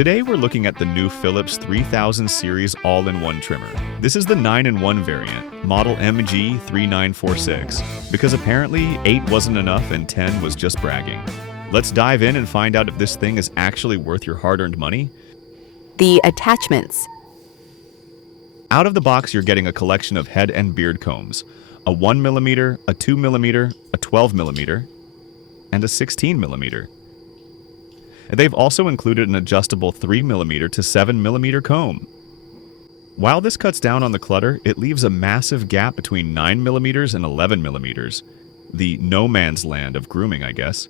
Today we're looking at the new Philips 3000 series all-in-one trimmer. This is the 9-in-1 variant, model MG3946, because apparently 8 wasn't enough and 10 was just bragging. Let's dive in and find out if this thing is actually worth your hard-earned money. The attachments. Out of the box, you're getting a collection of head and beard combs, a 1mm, a 2mm, a 12mm, and a 16mm. They've also included an adjustable 3mm to 7mm comb. While this cuts down on the clutter, it leaves a massive gap between 9mm and 11mm, the no man's land of grooming, I guess.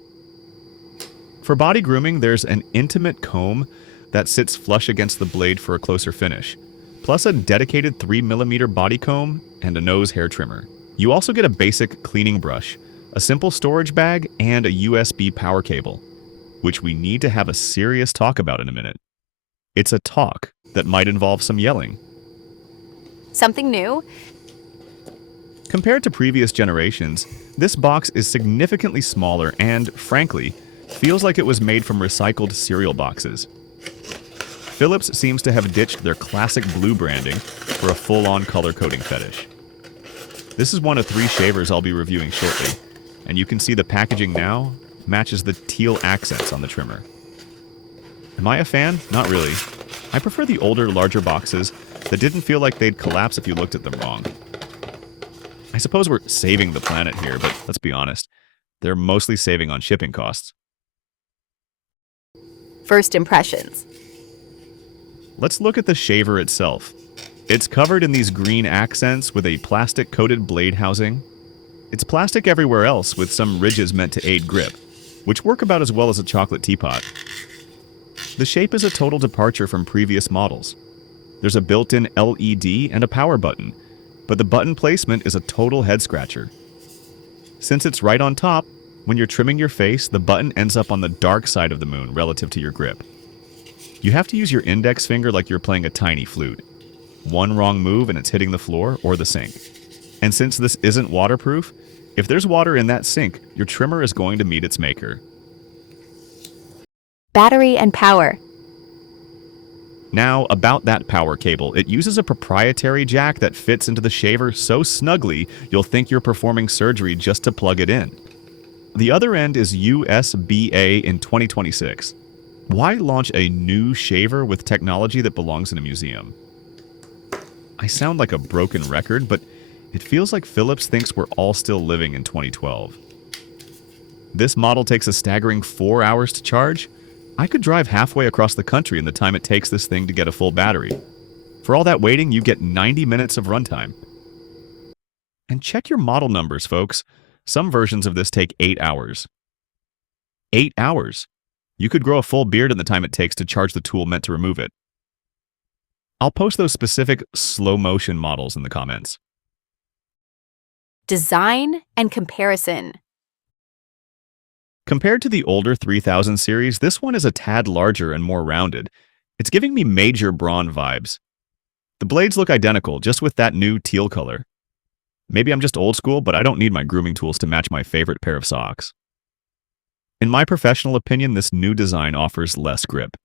For body grooming, there's an intimate comb that sits flush against the blade for a closer finish, plus a dedicated 3mm body comb and a nose hair trimmer. You also get a basic cleaning brush, a simple storage bag, and a USB power cable, which we need to have a serious talk about in a minute. It's a talk that might involve some yelling. Something new? Compared to previous generations, this box is significantly smaller and, frankly, feels like it was made from recycled cereal boxes. Philips seems to have ditched their classic blue branding for a full-on color coding fetish. This is one of 3 shavers I'll be reviewing shortly, and you can see the packaging now matches the teal accents on the trimmer. Am I a fan? Not really. I prefer the older, larger boxes that didn't feel like they'd collapse if you looked at them wrong. I suppose we're saving the planet here, but let's be honest, they're mostly saving on shipping costs. First impressions. Let's look at the shaver itself. It's covered in these green accents with a plastic-coated blade housing. It's plastic everywhere else with some ridges meant to aid grip, which work about as well as a chocolate teapot. The shape is a total departure from previous models. There's a built-in LED and a power button, but the button placement is a total head-scratcher. Since it's right on top, when you're trimming your face, the button ends up on the dark side of the moon relative to your grip. You have to use your index finger like you're playing a tiny flute. One wrong move and it's hitting the floor or the sink. And since this isn't waterproof, if there's water in that sink, your trimmer is going to meet its maker. Battery and power. Now, about that power cable, it uses a proprietary jack that fits into the shaver so snugly you'll think you're performing surgery just to plug it in. The other end is USB-A in 2026. Why launch a new shaver with technology that belongs in a museum? I sound like a broken record, but it feels like Philips thinks we're all still living in 2012. This model takes a staggering 4 hours to charge. I could drive halfway across the country in the time it takes this thing to get a full battery. For all that waiting, you get 90 minutes of runtime. And check your model numbers, folks. Some versions of this take 8 hours. 8 hours! You could grow a full beard in the time it takes to charge the tool meant to remove it. I'll post those specific slow-motion models in the comments. Design and comparison. Compared to the older 3000 series, this one is a tad larger and more rounded. It's giving me major Braun vibes. The blades look identical, just with that new teal color. Maybe I'm just old school, but I don't need my grooming tools to match my favorite pair of socks. In my professional opinion, this new design offers less grip.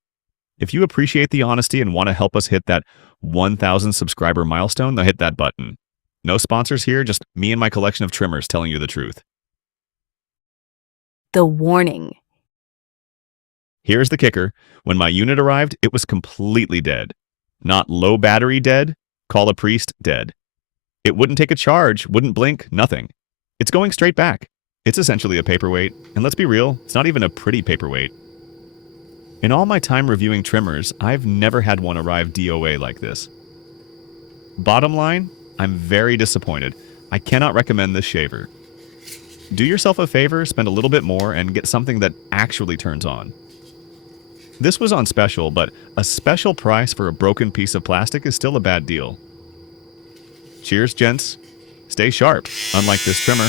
If you appreciate the honesty and want to help us hit that 1,000 subscriber milestone, then hit that button. No sponsors here, just me and my collection of trimmers telling you the truth. The warning. Here's the kicker. When my unit arrived, it was completely dead. Not low battery dead, call a priest dead. It wouldn't take a charge, wouldn't blink, nothing. It's going straight back. It's essentially a paperweight, and let's be real, it's not even a pretty paperweight. In all my time reviewing trimmers, I've never had one arrive DOA like this. Bottom line, I'm very disappointed. I cannot recommend this shaver. Do yourself a favor, spend a little bit more, and get something that actually turns on. This was on special, but a special price for a broken piece of plastic is still a bad deal. Cheers, gents. Stay sharp, unlike this trimmer.